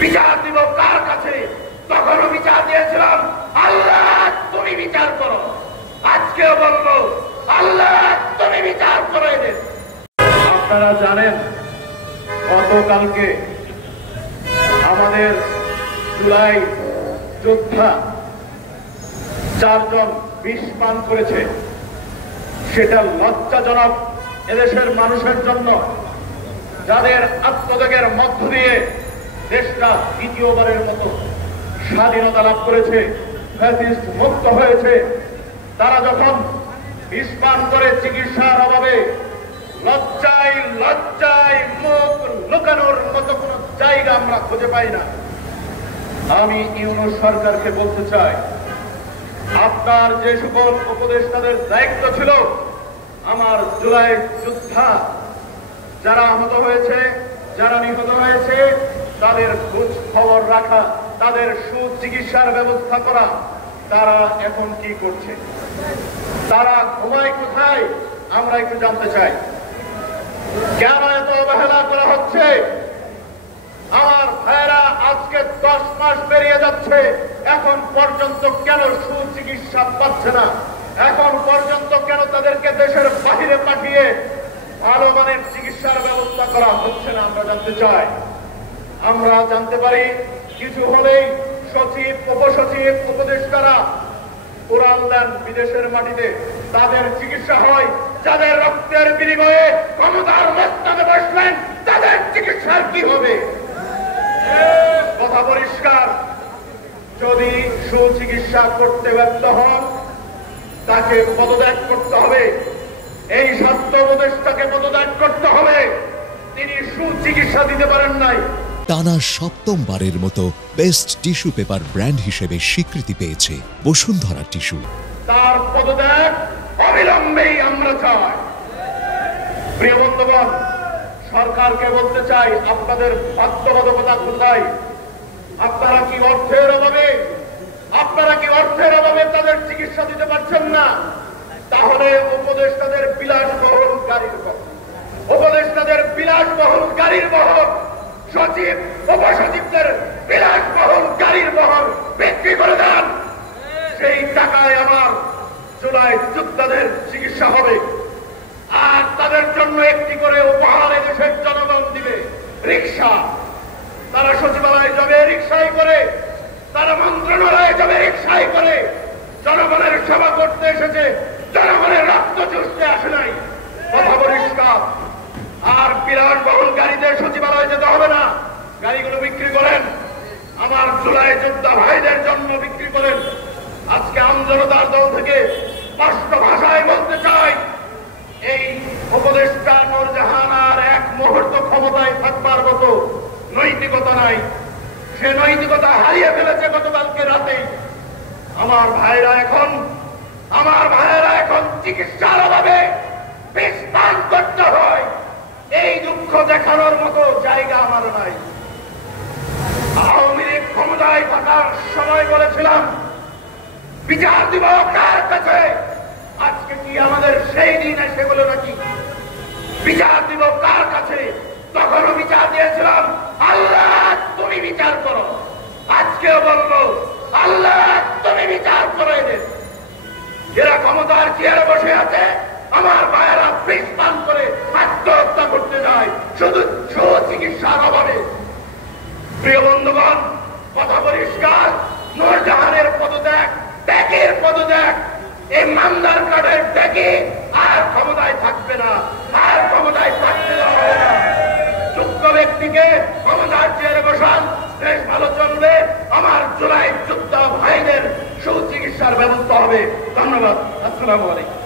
বিচার দিব কার কাছে? তখনও বিচার দিয়েছিলাম আল্লাহ তুমি বিচার করো। আজকেও বলবো আল্লাহ তুমি বিচার করো এদের। আপনারা জানেন গতকালকে আমাদের জুলাই যোদ্ধা 4 জন বিষ পান করেছে। সেটা লজ্জাজনক এদেশের মানুষের জন্য, যাদের আত্মত্যাগের মধ্য দিয়ে দেশটা দ্বিতীয়বারের মতো স্বাধীনতা লাভ করেছে, ফ্যাসিস্ট মুক্ত হয়েছে। তারা যখন বিষ পান করে চিকিৎসার অভাবে লজ্জায় লজ্জায় মুখ লুকানোর মতো কোন জায়গা আমরা খুঁজে পাই না। আমি ইউনূস সরকারকে বলতে চাই, আপনার যে সকল উপদেষ্টাদের দায়িত্ব ছিল আমার জুলাই যোদ্ধা যারা আহত হয়েছে, যারা নিহত হয়েছে, তাদের খোঁজ খবর রাখা, তাদের সুচিকিৎসার ব্যবস্থা করা, তারা এখন কি করছে? তারা ঘুমায় কোথায়? আমরা একটু জানতে চাই। কেন এত অবহেলা করা হচ্ছে? আমার ভাইরা আজকে 10 মাস পেরিয়ে যাচ্ছে, এখন পর্যন্ত কেন সুচিকিৎসা পাচ্ছে না? এখন পর্যন্ত কেন তাদেরকে দেশের বাহিরে পাঠিয়ে ভালো মানের চিকিৎসার ব্যবস্থা করা হচ্ছে না? আমরা জানতে চাই। আমরা জানতে পারি কিছু হলেই সচিব, উপসচিব, উপদেষ্টারা উড়াল দেন বিদেশের মাটিতে, তাদের চিকিৎসা হয়। যাদের রক্তের বিনিময়ে ক্ষমতার মস্তকে বসলেন, তাদের চিকিৎসার কি হবে? কথা পরিষ্কার, যদি সুচিকিৎসা করতে ব্যর্থ হন তাকে পদত্যাগ করতে হবে। এই স্বাস্থ্য উপদেষ্টাকে পদত্যাগ করতে হবে। তিনি সুচিকিৎসা দিতে পারেন নাই। টানা 7ম-বারের মতো বেস্ট টিস্যু পেপার ব্র্যান্ড হিসেবে স্বীকৃতি পেয়েছে বসুন্ধরা টিস্যু। তার পদত্যাগ অবিলম্বেই আমরা চাই। প্রিয় বন্ধুগণ, সরকারকে বলতে চাই, আপনাদের বাধ্যবাধকতা কোথায়? আপনারা কি অর্থের অভাবে তাদের চিকিৎসা দিতে পারছেন না? তাহলে উপদেষ্টাদের বিলাসবহুল গাড়ির বহর, সচিব উপসচিবদের বিলাসবহুল গাড়ির বহর বিক্রি করে দেন। সেই টাকায় আমার জুলাই যোদ্ধাদের চিকিৎসা হবে। আর তাদের জন্য একটি করে উপহার দেশের জনগণ দিবে, রিক্সা। তারা সচিবালয়ে যাবে রিক্সায় করে, তারা মন্ত্রণালয়ে যাবে রিক্সায় করে। জনগণের সেবা করতে এসেছে, জনগণের রক্ত চুষতে আসে নাই। কথা পরিষ্কার। আর বিলাসবহুল গাড়িতে সচিবালয়ে যেতে হবে না। গাড়িগুলো বিক্রি করেন, আমার জুলাই যোদ্ধা ভাইদের জন্য বিক্রি করেন। আজকে আমজনতার দল থেকে স্পষ্ট ভাষায় বলতে চাই, এই উপদেষ্টা নূরজাহান আর এক মুহূর্ত ক্ষমতায় থাকবার মতো নৈতিকতা নাই। সে নৈতিকতা হারিয়ে ফেলেছে গতকালকে রাতেই। আমার ভাইরা এখন চিকিৎসার অভাবে বিষ পান করতে হয়। এই দুঃখ দেখানোর মতো জায়গা আমার নাই। আওয়ামী লীগ ক্ষমতায় থাকার সময় বলেছিলাম বিচার দিব কার কাছে? আজকে কি আমাদের সেই দিন এসে গেল নাকি? বিচার দিব কার কাছে? তখনও বিচার দিয়েছিলাম আল্লাহ তুমি বিচার করো। আজকেও বলবো আল্লাহ তুমি বিচার করো এদের। এরা ক্ষমতার চেয়ারে বসে আছে, আমার ভাইয়েরা বিষ পান করে আত্মহত্যা করতে যায় শুধু সুচিকিৎসার অভাবে। প্রিয় বন্ধুগণ, কথা পরিষ্কার, নূরজাহানের পদত্যাগ, ট্যাগের পদত্যাগ, এই মামদার কার্ডের ট্যাগে আর ক্ষমতায় থাকবে না, আর ক্ষমতায় থাকতে দেওয়া হবে না। যোগ্য ব্যক্তিকে ক্ষমতার চেয়ারে বসান, দেশ ভালো চলবে। আমার জুলাই যোদ্ধা ভাইদের সুচিকিৎসার ব্যবস্থা হবে। ধন্যবাদ। আসসালামু আলাইকুম।